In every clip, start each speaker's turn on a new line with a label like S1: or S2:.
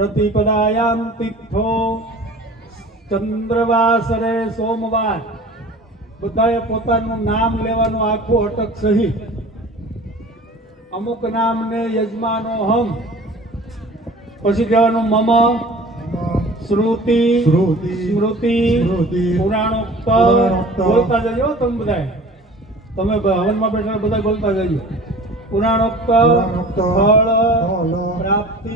S1: પ્રતિપદાયામ તિથ્થો ચંદ્રવાસરે સોમવાર બધાએ પોતાનું નામ લેવાનું આખું અટક સહિત અમુક નામને યજમાનો હમ. પછી કહેવાનું મમ. શ્રુતિ.
S2: શ્રુતિ,
S1: સ્મૃતિ. પુરાણોક્ત.
S2: પુરાણોક્ત.
S1: બોલતા જજો તમે બધા તમે હવનમાં બેઠા બધા બોલતા જજો. પુરાણોક્ત ફળ પ્રાપ્તિ,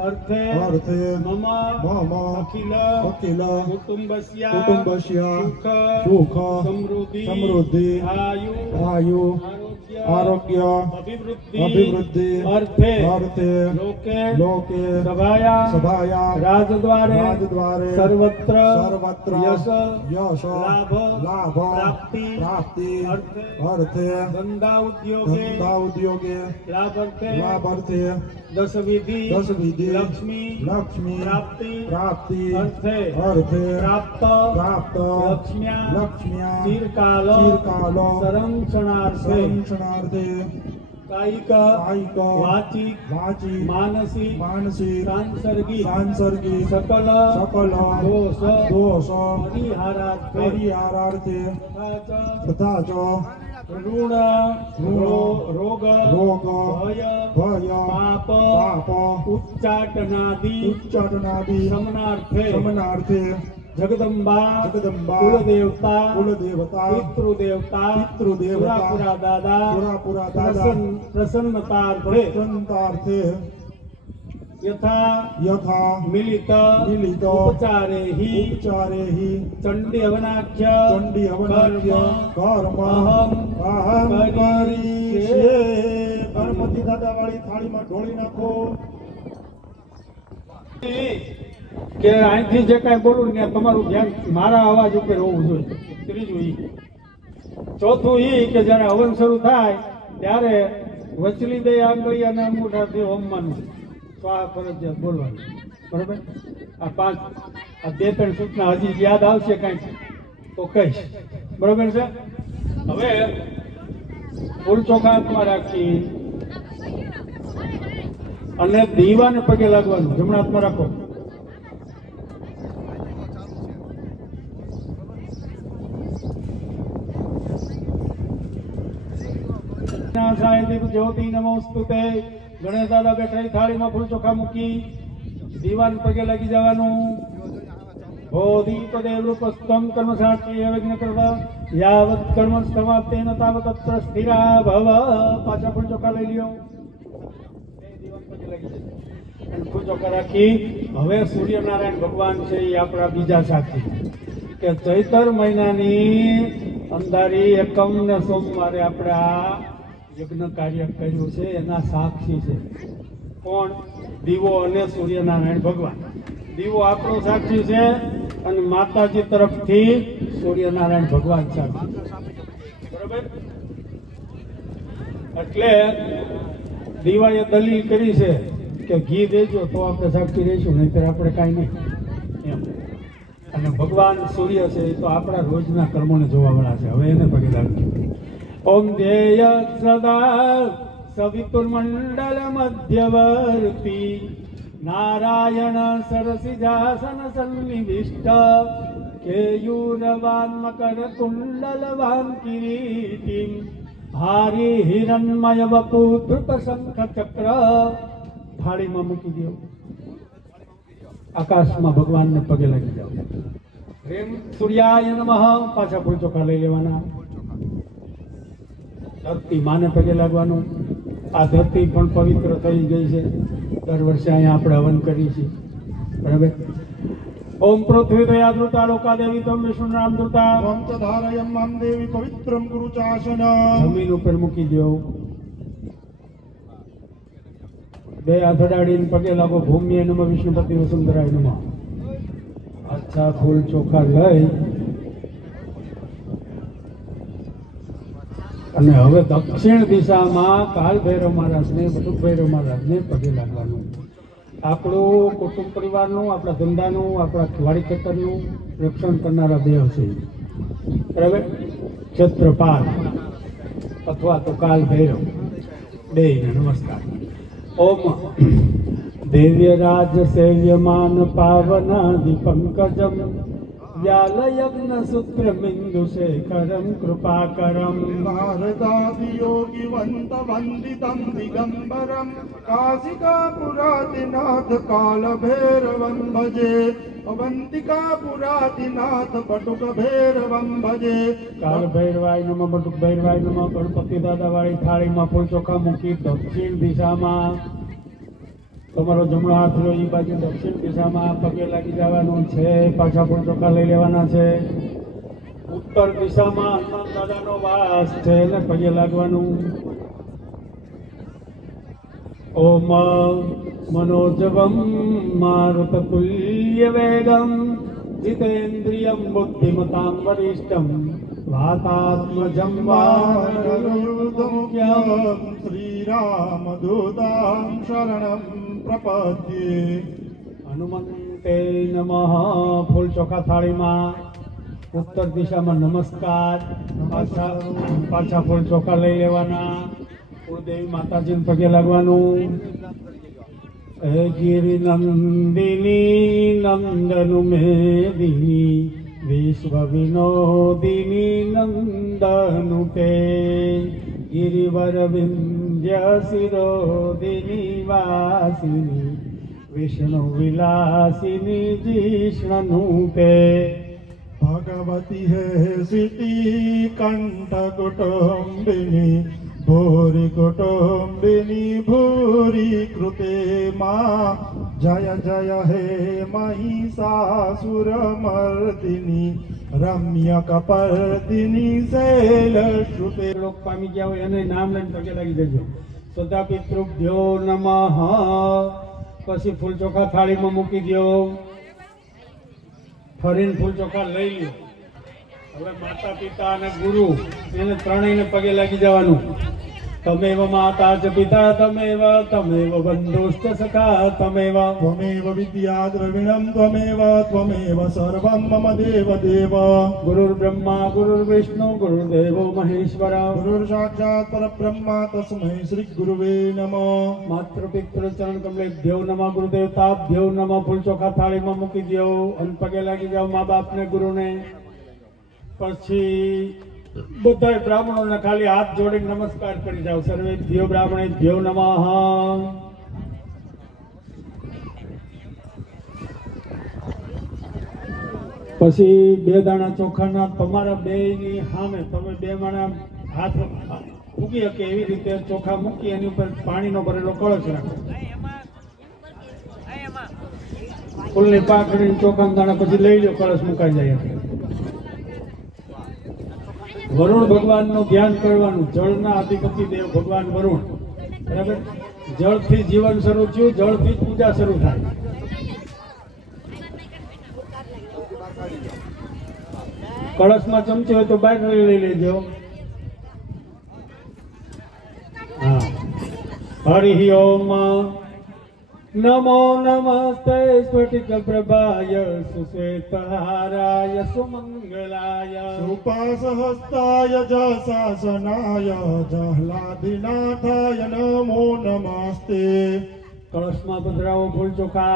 S1: અર્થે
S2: અર્થે,
S1: મમ
S2: મમ,
S1: અખિલ
S2: અખિલ,
S1: કુટુંબસ્ય
S2: કુટુંબસ્ય,
S1: સુખ
S2: સુખ,
S1: સમૃદ્ધિ
S2: સમૃદ્ધિ,
S1: આયુ
S2: આયુ, आरोग्य
S1: अभिवृद्धि
S2: अर्थे
S1: अर्थे
S2: लोके
S1: लोके
S2: सभाया
S1: सभाया
S2: राजद्वारे
S1: राजद्वारे
S2: सर्वत्र
S1: सर्वत्र
S2: यश
S1: यश
S2: लाभ
S1: लाभ
S2: प्राप्ति
S1: प्राप्ति अर्थे
S2: अर्थे धंधा
S1: उद्योगे धंधा
S2: उद्योगे लाभार्थे
S1: दस विधि
S2: विधि लक्ष्मी
S1: लक्ष्मी
S2: प्राप्ति
S1: प्राप्ति
S2: अर्थे
S1: अर्थे
S2: प्राप्त
S1: प्राप्त
S2: लक्ष्म्या
S1: लक्ष्म्या
S2: चिरकालो
S1: चिरकालो
S2: संरक्षणार्थे
S1: સંરક્ષણાર્થે, કાયિક
S2: કાયિક,
S1: વાચિક
S2: વાચિક,
S1: માનસિક
S2: માનસિક,
S1: સાંસર્ગિક
S2: સાંસર્ગિક,
S1: સકલ
S2: સકલ,
S1: દોષ
S2: દોષ,
S1: પરિહારાર્થે
S2: પરિહારાર્થે,
S1: તથા
S2: તથા ચ
S1: ચ ઋણ રોગ
S2: રોગ,
S1: ભય
S2: ભય,
S1: પાપ
S2: પાપ,
S1: ઉચ્ચાટનાદિ
S2: ઉચ્ચાટનાદિ,
S1: સમનાર્થે
S2: સમનાર્થે,
S1: જગદંબા
S2: જગદંબા,
S1: કુલદેવતા
S2: કુલદેવતા,
S1: પિતૃદેવતા
S2: પિતૃદેવતા,
S1: પુરા દાદા
S2: સુરાપુરા દાદા,
S1: પ્રસન્ન- પ્રસન્નતાર્થે
S2: પ્રસન્નતાર્થે,
S1: યથા
S2: યથા
S1: મિલિત
S2: મિલિત
S1: ઉપચારેહિ
S2: ઉપચારેહિ
S1: ચંડી અવનાખ્ય
S2: ચંડી અવનાખ્ય કર્મ
S1: અહમ
S2: અહમ કરી. ગણપતિ દાદા વાળી થાળીમાં ઢોળી નાખો
S1: કે અહીંથી જે કાંઈ બોલું ને તમારું ધ્યાન મારા અવાજ ઉપર હોવું જોઈએ. ત્રીજું ઈ. ચોથું ઈ કે જ્યારે હવન શરૂ થાય, ત્યારે વચલી બે આંગળી અને અંગૂઠાથી હોમવાનું આ ફરજિયાત બોલવાનું. બરાબર? આ પાંચ, આ બે ત્રણ સૂચના હજી યાદ આવશે કાંઈ. તો કહીશ. બરાબર છે? હવે ફૂલ ચોખા રાખી અને દીવાને પગે લાગવાનું. જમણા હાથમાં રાખો. હવે સૂર્યનારાયણ ભગવાન છે આપણા બીજા સાથી. કે ચૈતર મહિનાની અંધારી એકમ ને સોમવારે આપણે યજ્ઞ કાર્ય કર્યું છે, એના સાક્ષી છે. કોણ? દીવો અને સૂર્યનારાયણ ભગવાન. દીવો આપણો સાક્ષી છે અને માતાજી તરફથી સૂર્યનારાયણ ભગવાન સાક્ષી બરાબર? એટલે દીવાએ દલીલ કરી છે કે ઘી દેજો તો આપણે સાક્ષી રહીશું, નહીંતર આપણે કાંઈ નહીં. એમ. અને ભગવાન સૂર્ય છે એ તો આપણા રોજના કર્મોને જોવાવાળા છે. હવે એને પગે લાગજો ઓમ ध्येय કેયુરવાન મકર કુંડલવાન કિરીટિમ હારી હિરણમય વપુ ધૃત શંખ ચક્ર થાળીમાં મૂકી દો આકાશમાં ભગવાનને પગે લાગી જાઓ। રેમ સૂર્યાય નમઃ પાછા ફૂલ ચોખા લઈ લેવાના। ધરતી માને પગે લાગવાનું. આ ધરતી પણ પવિત્ર થઈ ગઈ છે. દર વર્ષે અહીંયા આપણે હવન કરીએ છીએ. બરાબર? ઓમ પૃથ્વી દયાદૃતા લોકા દેવી તમ વિષ્ણુ નામ દૃતા
S2: ઓમ ચ ધારયમ મામ દેવી પવિત્રમ ગુરુ ચાસન.
S1: જમીન ઉપર મૂકી દો. બે હાથ અડાડીને પગે લાગો. ભૂમિએ નમ વિષ્ણુપતિ વસુંધરાય નમ. અચ્છા ફૂલ ચોખા લઈ. અને હવે દક્ષિણ દિશામાં કાલ ભૈરવ મહારાજને બધું ભૈરવ મહારાજને પગે લાગવાનું. આપણું કુટુંબ પરિવારનું, આપણા ધંધાનું, આપણા ખેવાડી ખેતરનું રક્ષણ કરનારા દેવ છે. બરાબર? છત્રપાલ અથવા તો કાલ ભૈરવ. બે નમસ્કાર. ઓમ દેવ્યરાજ સેવ્યમાન પાવન દીપંકજમ कृपाकरम्
S2: भारतादियोगिवन्त वन्दितं दिगम्बरं काशिकापुरादिनाथ कालभैरवं भजे अवन्तिकापुरादिनाथ पटुकभैरवं भजे
S1: કાલ ભૈરવાય નમઃ બટુક ભૈરવાય નમઃ ગણપતિ દાદા વાળી થાળીમાં ફૂલ ચોખા મૂકી દક્ષિણ દિશામાં તમારો જમણો હાથ રહ્યો એ બાજુ દક્ષિણ દિશામાં પગે લાગી જવાનું છે, પાછા પણ ચોખા લઈ લેવાના છે. ઉત્તર દિશામાં હનુમાન દાદાનો વાસ છે, ને પગે લાગવાનું. ઓમ મનોજવમ મારુતતુલ્ય વેગમ જીતેન્દ્રિયમ બુદ્ધિમતામ વરિષ્ઠમ વાતાત્મજમ
S2: વારુદમ શ્રીરામદૂતામ શરણમ. પ્રપદ્યે
S1: હનુમંતે નમઃ ફૂલ ચોખા થાળીમાં. ઉત્તર દિશામાં નમસ્કાર. પાછા પાછા ફૂલ ચોખા લઈ લેવાના. કુળદેવી માતાજીને પગે લાગવાનું. હે ગિરી નંદિની નંદનુ મેદિની, વિશ્વ વિનોદિની, નંદનુ તે. गिरिवरविन्द्यशिरोदिनिवासिनि विष्णुविलासिनि जीष्णनरूपे
S2: भगवति हे सिति कण्ठकुटुम्बिनि भोरि कुटुम्बिनि कृते मा। जय जय हे महिषासुरमर्दिनि રમ્ય કપર્દિની શૈલ શ્રુતે
S1: લોક પામી ગયા હોય એને નામ લઈને પગે લાગી દેજો સદા પિતૃભ્યો નમઃ. પછી ફૂલ ચોખા થાળીમાં મૂકી દો ફરીને ફૂલ ચોખા લઈ લ્યો. હવે માતા પિતા અને ગુરુ, એને ત્રણેયને પગે લાગી જવાનું. તમેવ માતા ચ પિતા તમેવ તમેવ બંધુશ્ચ સખા તમેવ
S2: ત્વમેવ વિદ્યા દ્રવિણમ ત્વમેવ ત્વમેવ સર્વમ મમ દેવ દેવ
S1: ગુરુર્બ્રહ્મા ગુરુર્વિષ્ણુ ગુરુદેવો મહેશ્વર
S2: ગુરુર સાક્ષાત પરબ્રહ્મા તસ્મૈ શ્રી ગુરુવે નમઃ
S1: માત્ર પિતૃ ચરણ નમ ગુરુદેવતા ગુરુદેવતાભ્યો નમઃ ફૂલ ચોખા થાળીમાં મૂકી દો અને પગે લાગી જાઓ મા બાપને ગુરુને પછી બધાય બ્રાહ્મણોને ખાલી હાથ જોડીને નમસ્કાર કરી જાઓ. સર્વે દેવ બ્રાહ્મણે દેવ નમઃ. પછી બે દાણા ચોખાના તમારા બેયની સામે તમે બે માણા હાથ મૂકી શકે એવી રીતે ચોખા મૂકી એની ઉપર પાણીનો ભરેલો કળશ રાખો. ફૂલની પાકડી ચોખા દાણા પછી લઈ લો કળશ મુકાઈ જાય. વરુણ ભગવાનનું ધ્યાન કરવાનું, જળના અધિપતિ દેવ ભગવાન વરુણ. બરાબર? જળથી જીવન શરૂ થયું, જળથી પૂજા શરૂ થાય. કળશમાં ચમચી હોય તો બહાર લઈ લેજો. હા. હરિ ઓમ નમો નમસ્તે સ્ફટિક પ્રભાય સુશ્વેતહારાય સુમંગલાય
S2: कृपासहस्ताय जशासनाय जह्लादिनाथाय नमो नमस्ते
S1: કળશમાં પધરાવો ફૂલ ચોખા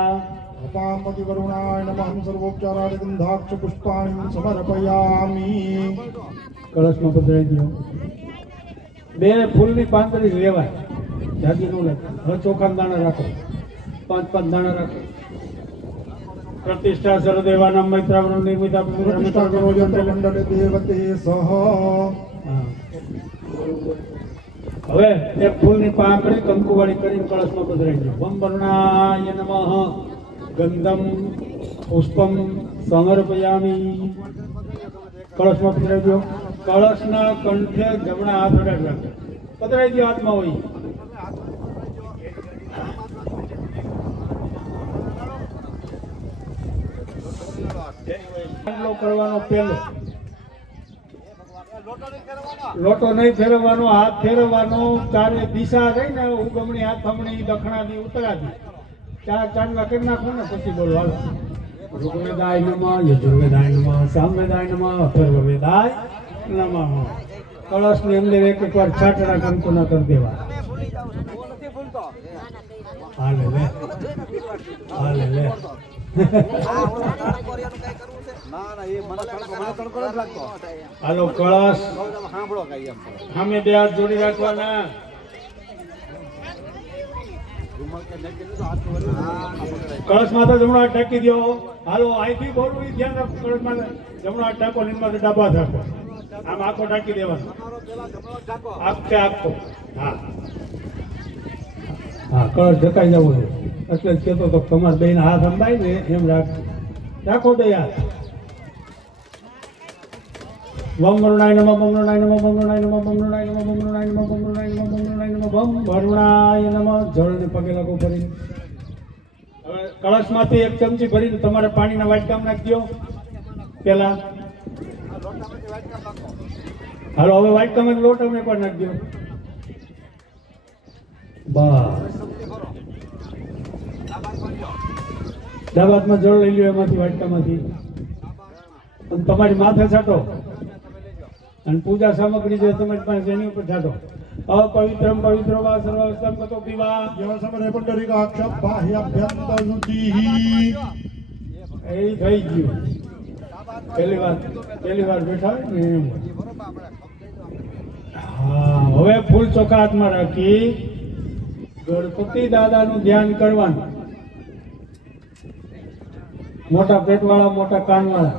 S2: अपामति वरुणाय नमः सर्वोपचाराय गन्धाक्ष पुष्पाणि समर्पयामि
S1: કળશમાં પધરાઈ દો બે ફૂલની પાંતળી જ લેવાય જાજી નું લેતા હવે ચોખા દાણા રાખો પાંચ પાંચ દાણા રાખો. પ્રતિષ્ઠા સરદેવાના મૈત્રાવરણ નિર્મિતા સહ. હવે એ ફૂલની પાંખડી કંકુવાળી કરી કળશમાં પધરાઈ ગયો. બંબરણાય નમઃ. ગંધમ પુષ્પમ સમર્પયામી. કળશમાં પધરાઈ ગયો. કળશના કંઠે જમણા હાથ અડાડ રાખ્યો પધરાઈ ગયો હાથમાં હોય. દાખલો કરવાનો પહેલો. લોટો નહીં ફેરવવાનો, હાથ ફેરવવાનો, ચારે દિશા રહી ને ઉગમણી, હાથમણી દખણાથી ઉતરાથી ચાર ચાંદલા કરી નાખો ને પછી બોલો, હાલો. ઋગ્વેદાય નમઃ, યજુર્વેદાય નમઃ, સામવેદાય નમઃ અથર્વવેદાય નમઃ. કળશની અંદર એક એક વાર છાટડા કંકુ ન કરી દેવા હાલે લે. હાલે લે. હાલો, કળશ. સામે બે હાથ જોડી રાખવાના. કળશ તો જમણો હાથ ઢાંકી દો હાલો, અહીંથી બોલવું ધ્યાન રાખો. કળશ માતા જમણો હાથ ઢાંકો નીન માથે ડાબા ઢાંકો આમ આખો ઢાંકી દેવાનો. આખે આખો. હા. હા, કળશ ઢકાઈ જવું એટલે કહેતો તો તમારે બેન હાથ અંબાય ને એમ રાખજો. રાખો બે વમ વરુણાય નમ વમ વરુણાય નમ વમ વરુણાય નમ વમ વરુણાય નમ વમ વરુણાય નમ બમ વરુણાય નમ વમ વરુણાય નમ વરુણાય નમ. જળને પગે લાગો ભરી હવે કળશમાંથી એક ચમચી ભરીને તમારે પાણીના વાટકામ નાખી દો પેલા. હાલો, હવે વાટકામાં લોટ અમે પણ નાખી દો બસ. હાથમાં જળ લઈ લ્યો એમાંથી, વાટકામાંથી. તમારી માથે છાંટો. અને પૂજા સામગ્રી જે તમારી પાસે એની ઉપર થતો અપવિત્રમ પવિત્ર વા સર્વસ્તમ કતો પીવા
S2: યવસમરે બાહ્ય અભ્યંત શુદ્ધિઃ
S1: એ થઈ ગયું. પહેલી વાર પહેલી વાર બેઠા ને એમ હા હવે ફૂલ ચોખા હાથમાં રાખી. ગણપતિ દાદાનું ધ્યાન કરવાનું. મોટા પેટવાળા મોટા કાનવાળા.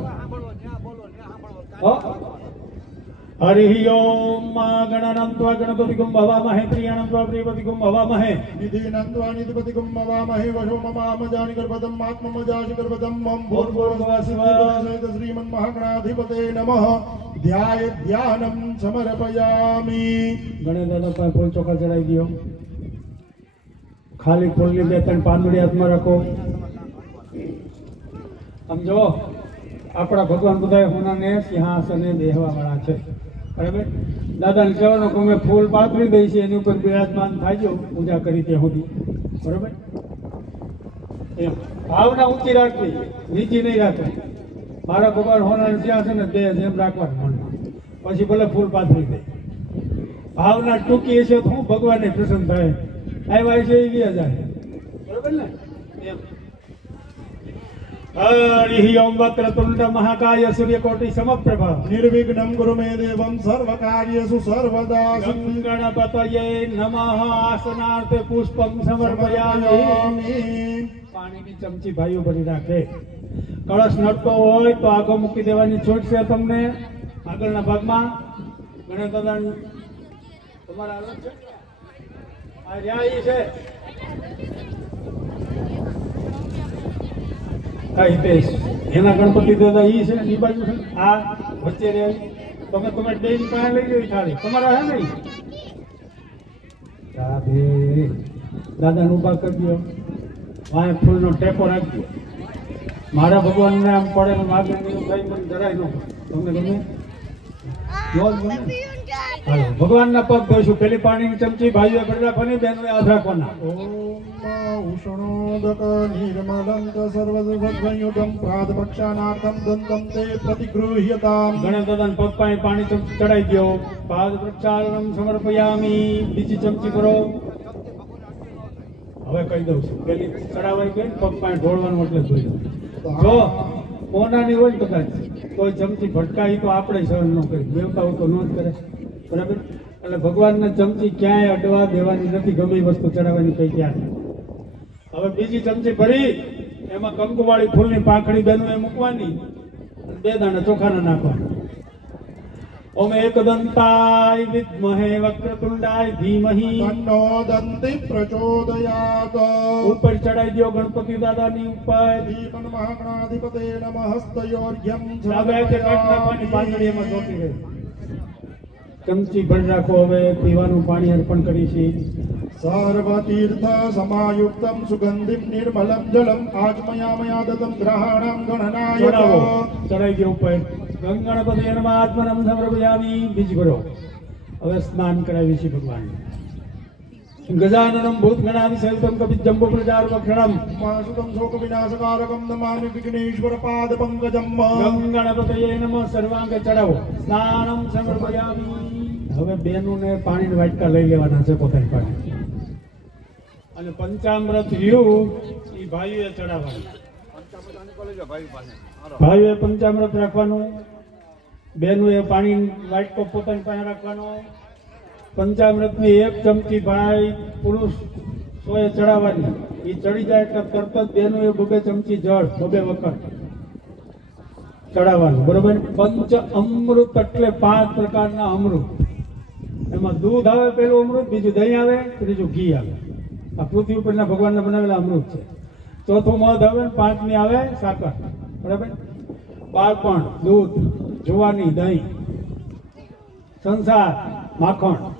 S1: हरिः ॐ मा गणनं त्वा गणपतिगुं भवामहे प्रियाणं त्वा प्रियपतिगुं भवामहे
S2: निधीनं त्वा निधिपतिगुं भवामहे वशो ममामजानि गर्भदं मात्ममजासि गर्भदं मम भूर्भुवस्वसहित श्रीमन्महागणाधिपते नमः ध्याय ध्यानं समर्पयामि
S1: ગણેશ પાસે ફૂલ ચોખા ચડાવી દો ખાલી ફૂલની બે ત્રણ પાંદડી હાથમાં રાખો આમ જો આપણા ભગવાન બધા હોનાને સિંહાસને બેહવા વાળા છે બરાબર? દાદાને કહેવાનું કે અમે ફૂલ પાથરી દઈ છે એની ઉપર બિરાજમાન થાય પૂજા કરી ત્યાં સુધી. બરાબર? એમ. ભાવના ઊંચી રાખવી નીચી નહીં રાખવી મારા ભગવાન હોનાર જ્યાં છે ને તે જેમ રાખવાનું મનમાં પછી ભલે ફૂલ પાથરી દે. ભાવના ટૂંકી છે તો હું ભગવાનને પ્રસન્ન થાય. આવ્યા છે એ વ્યા જાય બરાબર ને? એમ. हरिः ओं वक्रतुण्ड महाकाय
S2: सूर्यकोटि समप्रभ निर्विघ्नं गुरु मे देवं
S1: सर्वकार्येषु सर्वदा गणपतये नमः आसनार्थ पुष्पं
S2: समर्पयामि
S1: પાણીની ચમચી ભાઈઓ ભરી રાખે કળશ નડતો હોય તો આગળ મૂકી દેવાની છૂટ છે તમને આગળના ભાગમાં ગણેશ દાદા તમારા આ છે આ હિતેશ એના ગણપતિ દાદા ઈ છે ઈ બાજુ છે આ વચ્ચે રહે. તમે તમે બે પાસે લઈ ગયો થાળી. તમારા હે નહીં રાધે દાદાને ઊભા કરી દો વાય ફૂલનો ટેકો રાખજો. મારા ભગવાનને આમ પડે માગણી માગે ને કઈ મને જરાય ન તમને ગમે? જો ગમે? ભગવાનના પગ કહીશું પેલી પાણીની ચમચી ભાઈઓ ભરી રાખવાની બહેનોએ હાથ રાખવાના.
S2: ઉષ્ણોદક નિર્મલં ચ સર્વસુભદ્રયુગં પાદપક્ષાનાર્થં તે પ્રતિગૃહ્યતામ
S1: ગણેશ પગ પાણી ચમચી ચડાઈ દો પાદ પ્રક્ષાલનમ સમર્પયામી. બીજી ચમચી ભરો હવે કહી દઉં છું. પેલી ચડાવાઈ ગઈ પગ પાણી ઢોળવાનું એટલે જોઈ દઉં જો કોનાની હોય કદાચ કોઈ. ચમચી ભટકાઈ તો આપણે સહન ન કરી દેવતાઓ તો ન કરે. બરાબર? એટલે ભગવાનને ચમચી ક્યાંય અડવા દેવાની નથી ગમે વસ્તુ ચડાવવાની કઈ ક્યાં હવે બીજી ચમચી ભરી એમાં કંકુવાળી ફૂલની પાંખડી બેનું એ મૂકવાની બે દાણા ચોખાના નાખવાના. ઓમ એકદંતાય વિદ્મહે વક્રતુંડાય ધીમહિ.
S2: તન્નો દંતિ પ્રચોદયાત
S1: ઉપર ચડાઈ દયો ગણપતિ દાદાની ઉપર.
S2: દીપન મહાગણાધિપતે નમઃ હસ્તયોર્ઘ્યમ
S1: ડાબે હાથે કટના પાણી પાંદડીમાં એમાં રહે. ચમચી ભરી રાખો હવે પીવાનું પાણી અર્પણ કરી છે
S2: સર્વતીર્થ સમાયુક્તમ સુગંધિમ નિર્મલમ જલમ આજમયામયા દતમ ગ્રહાણામ ગણનાય
S1: ચડાઈ ગયો ઉપર. ગંગણપતિ નમઃ આત્મનમ સમર્પયામી બીજ ભરો. હવે સ્નાન કરાવી છે ભગવાન ગજાનનમ ભૂત ગણાવિસેવિતમ કપિ જંબો પ્રચાર વક્ષણમ
S2: માસુતમ શોક વિનાશકારકમ નમામિ વિઘ્નેશ્વર પાદ પંકજમ
S1: ગંગણપતયે નમઃ સર્વાંગ ચડાવો સ્નાનમ સમર્પયામિ હવે બેનુને પાણીના વાટકા લઈ લેવાના છે પોતાની પાસે. અને પંચામૃત રહ્યું એ ભાઈઓએ ચડાવવાનું
S3: પંચામૃત આની કોલેજ ભાઈ પાસે હાલો.
S1: ભાઈઓએ પંચામૃત રાખવાનું. બહેનોએ પાણી વાટકો પોતાની પાસે રાખવાનો. પંચામૃતની એક ચમચી ભાઈ પુરુષ સોએ ચડાવવાની. એ ચડી જાય એટલે તરત જ બેનું એ બબે ચમચી જળ બબે વખત ચડાવવાનું. બરોબર? પંચ અમૃત એટલે પાંચ પ્રકારના અમૃત. એમાં દૂધ આવે પેલું અમૃત, બીજું દહીં આવે, ત્રીજું ઘી આવે. આ પૃથ્વી ઉપરના ભગવાનના બનાવેલા અમૃત છે. ચોથું મધ આવે ને પાંચમી આવે સાકર. બરાબર? બાળપણ, દૂધ, જુવાની, દહીં, સંસાર, માખણ.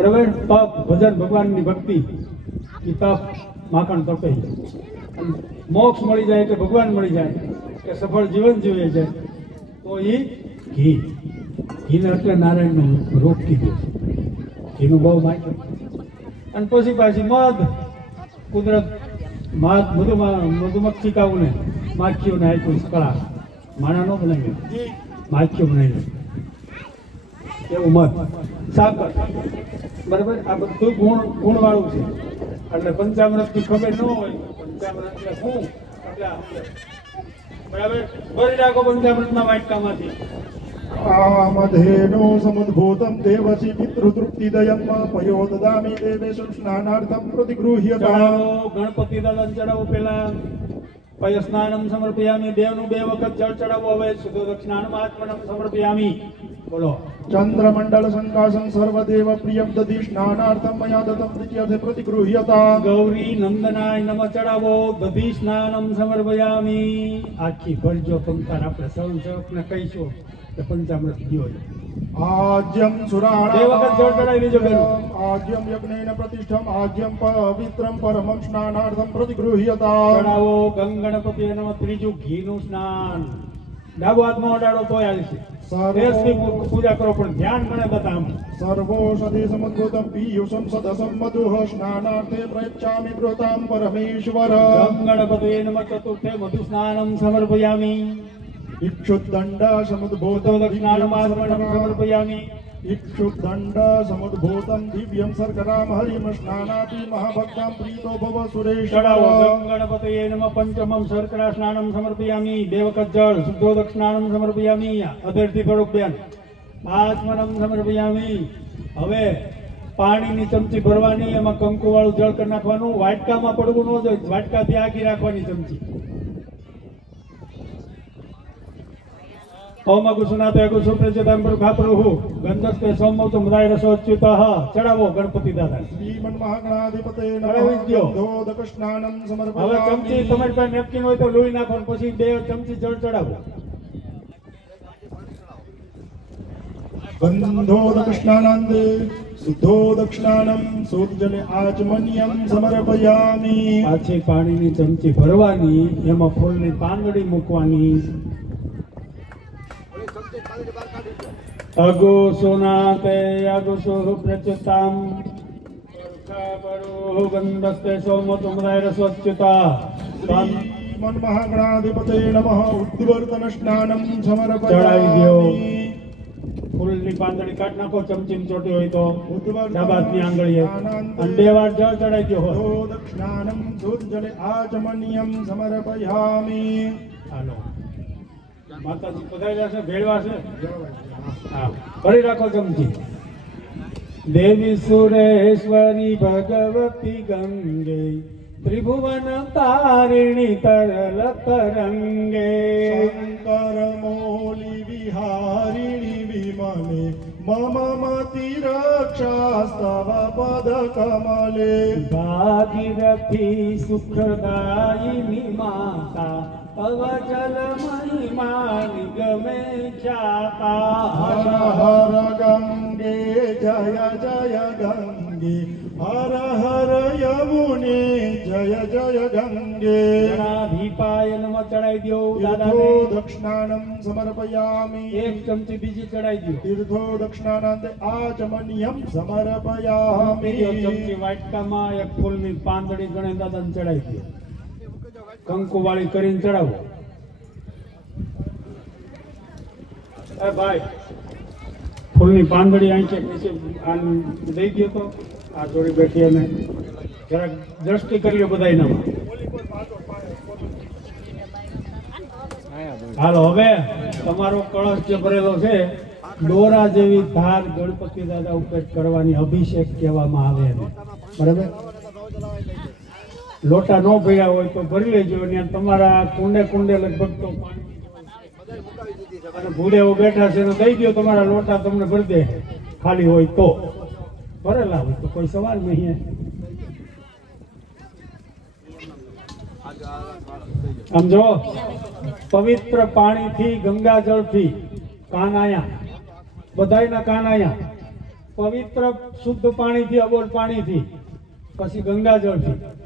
S1: બરાબર તપ ભજન ભગવાનની ભક્તિ એ તપ માખણ તપે. મોક્ષ મળી જાય કે ભગવાન મળી જાય કે સફળ જીવન જીવે છે, તો એ ઘી. ઘીને એટલે નારાયણનું રૂપ કીધું. ઘીનું બહુ માખ્યું. અને પછી પાછી મધ. કુદરત મધ, મધુમાં મધુમક્ષિકાઓને માખીઓને આપ્યું કળા. માણા નો બનાવ્યું. માખીઓ બનાવ્યું. એ ઉંમર. સાકર. બરાબર? આ બધું ગુણ ગુણવાળું છે. એટલે પંચામૃતની ખબર ન હોય પંચામૃત એટલે શું? એટલે બરાબર? ભરી નાખો પંચામૃતના વાટકામાંથી.
S2: આમધેનો સમદ્ભૂતમ દેવસી પિતૃતૃપ્તિદયમ પયો દદામિ દેવેશુ સ્નાનાર્થમ
S1: પ્રતિગૃહ્યતા ગણપતિ દલન ચડાવો પેલા પય સ્નાનમ સમર્પયામિ દેવનું બે વખત જળ ચડાવો હવે શુદ્ધ દક્ષિણાનું આત્મનમ સમર્પયામી. બોલો.
S2: ચંદ્રમંડળ શંકાસન સર્વદેવ પ્રિયમ દધી સ્નાનાર્થમ મયા દત્તમ પ્રિયર્થે પ્રતિગૃહ્યતા.
S1: ગૌરી નંદનાય નમઃ ચડાવો દધી સ્નાનમ સમર્પયામી આખી ભરજો પંકાર આપણે સૌ સેવકને કહીશું કે પંચામૃત ગયો
S2: આજ્યમ સુરાણા
S1: બે વખત જળ ચડાવી લેજો બેન.
S2: આજ્યમ યજ્ઞેન પ્રતિષ્ઠમ આજ્યમ પવિત્રમ પરમમ સ્નાનાર્થમ પ્રતિગૃહ્યતા.
S1: ચડાવો ગંગણપતિ નમ ત્રીજું ઘીનું સ્નાન. ડાબો હાથમાં ઓડાડો તો આવી છે દેશની પૂજા કરો પણ ધ્યાન મને બતામ
S2: સર્વોષધિ સમદ્ભુતમ પીયુષમ સદસમ મધુઃ સ્નાનાર્થે પ્રયચ્છામિ કૃતામ પરમેશ્વર.
S1: ગણપતે નમઃ ચતુર્થે મધુ સ્નાનમ સમર્પયામિ. ઇક્ષુદંડા સમદ્ભૂતમ
S2: इक्षुदण्ड समुद्भूतं दिव्यं सर्करां हरिं स्नानापि महाभक्तां प्रीतो भव
S1: ચડાવો
S2: सुरेश्वर
S1: ગંગણપતિ નમ પંચમમ શર્કરા સ્નાનમ સમર્પયામી બે વખત જળ શુદ્ધોદક સ્નાનમ સમર્પયામી અધરથી થોડુંક બેન આત્મનમ સમર્પયામી હવે પાણીની ચમચી ભરવાની એમાં કંકુ વાળું જળ કરી નાખવાનું વાટકામાં પડવું ન જોઈએ વાટકાથી આગી રાખવાની ચમચી ઓમ અગુસુનાથ અગુસુ પ્રજેતામ પ્રભાપ્રભુ ગંધસ્તે સોમમ સમુદાય રસોચ્યુતઃ ચડાવો ગણપતિ દાદા
S2: શ્રીમન
S1: મહાગણાધિપતે નમઃ. દોદક
S2: સ્નાનમ સમર્પયામિ.
S1: હવે ચમચી તમારી પાસે નેપકિન હોય તો લોહી નાખો પછી બે ચમચી જળ ચડાવો.
S2: ગંધો દક્ષિણાનંદે શુદ્ધો દક્ષિણાનમ સૂર્યને આચમનિયમ સમર્પયામિ.
S1: પાછી પાણીની ચમચી ભરવાની એમાં ફૂલની પાંદડી મૂકવાની. અગો સોના તે અગુસો પ્રચુતામ બરો ગંધસ્તે સોમ તુમરાય રસ્વચ્યુતા
S2: તમ મનમહાગણાધિપતે નમઃ
S1: ઉદ્વર્તન સ્નાનમ
S2: સમર્પયામિ ગયો
S1: ફૂલની પાંદડી કાઢ નાખો ચમચીમ ચોટી હોય તો શાબાદની આંગળીએ અને બે વાર જળ ચડાઈ ગયો હોય
S2: દક્ષિણાનમ દૂધ જલે આચમનીયમ
S1: સમર્પયામિ આનો માતાજી પધાર્યા છે ભેળવા છે? હા ફરી રાખો ચમચી દેવી સુરેશ્વરી ભગવતી ગંગે ત્રિભુવન તારિણી તરલ તરંગે
S2: શંકર મોલી વિહારિણી વિમલે મમ મતિ રક્ષાસ્તવ પદ કમલે.
S1: ભાગીરથી સુખદાયિની માતા અવચલ મહિમા ગમે ખ્યાતા
S2: હર હર ગંગે જય જય ગંગે. હર હર યમુને જય જય ગંગે.
S1: જણાભીપાય નમ ચડાઈ દો દાદાને.
S2: સમર્પયામી સમર્પયામિ.
S1: એક ચમચી બીજી ચડાઈ દો
S2: તીર્થો દક્ષિણાનંદ આચમન્યમ
S1: બીજો
S2: એક
S1: ચમચી વાટકામાં એક ફૂલની પાંદડી ગણે દાદાને ચડાઈ દો કંકુ વાળી કરીને ચડાવો. એ ભાઈ. ફૂલની પાંદડી આંખે નીચે દઈ ગયો તો. આ જોડી બેઠી અને જરાક દ્રષ્ટિ કરી લો બધા એનામાં હાલો હવે તમારો કળશ જે ભરેલો છે દોરા જેવી ધાર ગણપતિ દાદા ઉપર કરવાની અભિષેક કહેવામાં આવે બરાબર? લોટા ન ભર્યા હોય તો ભરી લેજો અને તમારા કુંડે કુંડે લગભગ તો અને અને એવો બેઠા છે એને દઈ દો તમારા લોટા તમને ભરી દે. ખાલી હોય તો. ભરેલા હોય તો કોઈ સવાલ નહીં આમ જો, પવિત્ર પાણીથી ગંગાજળથી કાનાયા. બધાયના કાનાયા. પવિત્ર શુદ્ધ પાણીથી, અબોલ પાણીથી, પછી ગંગાજળથી.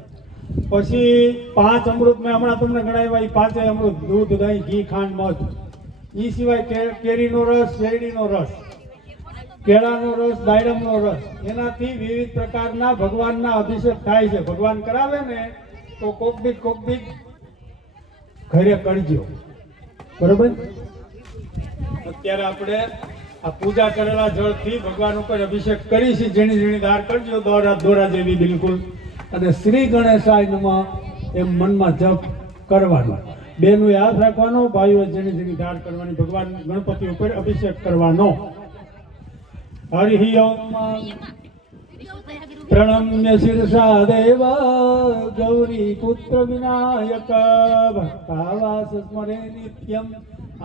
S1: પછી પાંચ અમૃત મેં હમણાં તમને ગણાવ્યા એ પાંચે અમૃત, દૂધ, દહીં, ઘી, ખાંડ, મધ. એ સિવાય કેરીનો રસ, શેરડીનો રસ, કેળાનો રસ દાયડમનો રસ, એનાથી વિવિધ પ્રકારના ભગવાનના અભિષેક થાય છે. ભગવાન કરાવે ને, તો કોક દીક કોક દીક ઘરે કરજો. બરોબર? અત્યારે આપણે આ પૂજા કરેલા જળથી ભગવાન ઉપર અભિષેક કરી છે ઝીણી ઝીણી ધાર કરજો દોરા દોરા જેવી બિલકુલ. અને શ્રી ગણેશાય નમઃ એમ મનમાં જપ કરવાનો. બેનું યાદ રાખવાનો, ભાઈઓ ઝીણી ઝીણી ધાર કરવાની, ભગવાન ગણપતિ ઉપર અભિષેક કરવાનો. હરિ ઓમ પ્રણમ્ય શિરસા દેવ, ગૌરી પુત્ર વિનાયક, ભક્તાવાસ સ્મરે નિત્યમ.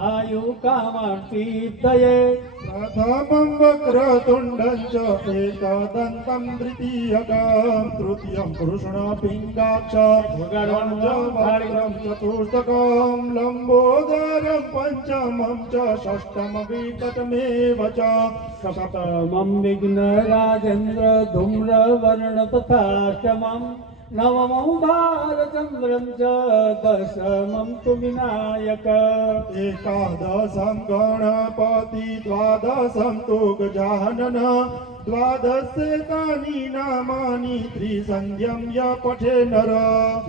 S1: आयुकामर्तीर्तये
S2: प्रथमं वक्रतुण्डं च एकदन्तं तृतीयकं तृतीयं कृष्णपिङ्गाक्ष गणं च भद्रं चतुर्थकं लम्बोदरं पञ्चमं च षष्ठमपि तटमेव च
S1: सप्तमं विघ्नराजेन्द्र धूम्रवर्णतथाष्टमम् નવમો ભારચંદ્રમ ચ દશમમ તુ વિનાયક
S2: એકાદશમ ગણપતિ દ્વાદશમ તુ ગજાનન દ્વાદશેતાની નામાની ત્રિસંધ્યમ ય પઠે નર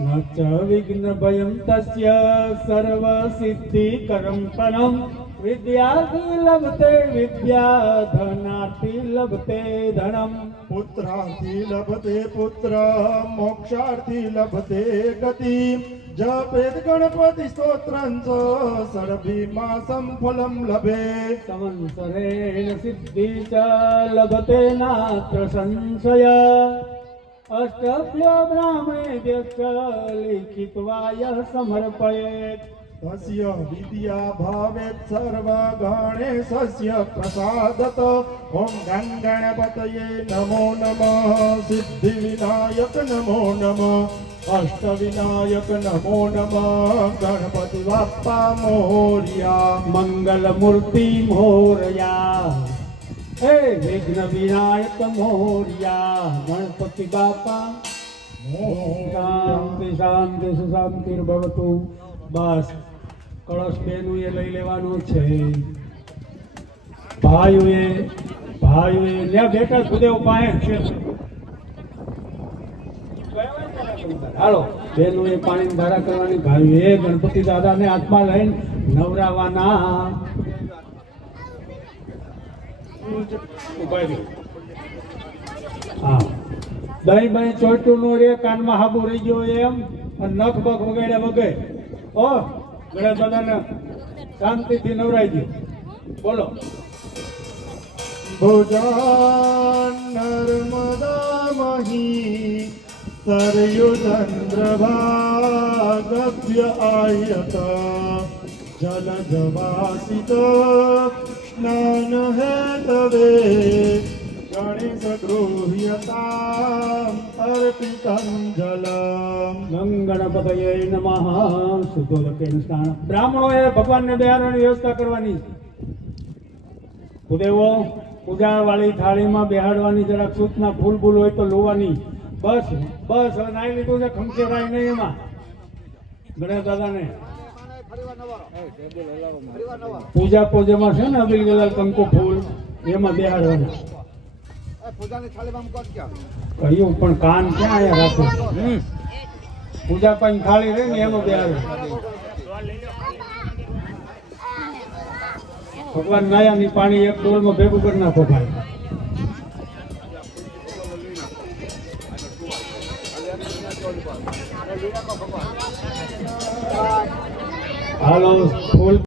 S1: ન ચ વિઘ્ન ભયમ તસ્ય સર્વ સિદ્ધિ કરમ પરમ विद्यार्थी लभते विद्या धनार्थी लभते धनम.
S2: पुत्रार्थी लभते पुत्र मोक्षार्थी लभते गती. जपेत गणपती स्तोत्रांच सडभीमासम फलम लभे.
S1: संसरेण सिद्धीच लभते नात्र संशय. अष्टभ्य ब्राह्मणे देश लिखित्वा समर्पयेत.
S2: તસ્ય વિદ્યા ભાવે સર્વ ગણેશસ્ય પ્રસાદત ઓમ ગણ ગણપતયે નમો નમઃ સિદ્ધિ વિનાયક નમો નમઃ અષ્ટ વિનાયક નમો નમઃ ગણપતિ બાપ્પા મોર્યા
S1: મંગલ મૂર્તિ મોર્યા હે વિઘ્ન વિનાયક મોર્યા ગણપતિ બાપા શાંતિ શાંતિ સુશાંતિર્ભવતુ બસ કળશ એ લઈ લેવાનું છે. ભાઈઓએ ભાઈઓએ લ્યા બેટા સુદેવ પાસે છે. હાલો બેનું એ પાણીની ધારા કરવાની, ભાઈઓએ ગણપતિ દાદાને હાથમાં લઈને નવરાવાના. હા. દહીં, બહીં ચોટું નો રે, કાનમાં હાબુ રહી ગયો એમ, અને નખ બખ વગેરે વગેરે. ઓ ગણેશ દાદાને શાંતિથી નવરાઈ દો બોલો.
S2: ભોજાન નર્મદા મહી સરયુચંદ્ર ભાગભ્ય આયતા. જલજવાસિત સ્નાન હે તવે.
S1: ગંગણપતયે નમઃ. બ્રાહ્મણોએ ભગવાનને બેહારવાની વ્યવસ્થા કરવાની. ભૂદેવો પૂજા થાળીમાં બેહાડવાની, જરાક સૂચના ફૂલ ફૂલ હોય તો લોવાની. બસ બસ, હવે નાઈ લીધું છે ખમચેરાય નહીં એમાં. ગણેશ દાદાને. પૂજા પૂજામાં છે ને અબીલ ગલાલ કંકુ ફૂલ, એમાં બેહાડવાનું. કહ્યું પણ કાન ક્યાં આયા રાખો? પૂજા પાણી ખાલી રહી ને એનો બે આવે. ભગવાન નાયા ની પાણી એક ડોલમાં ભેગું કરી નાખો ભાઈ. હાલો ફૂલ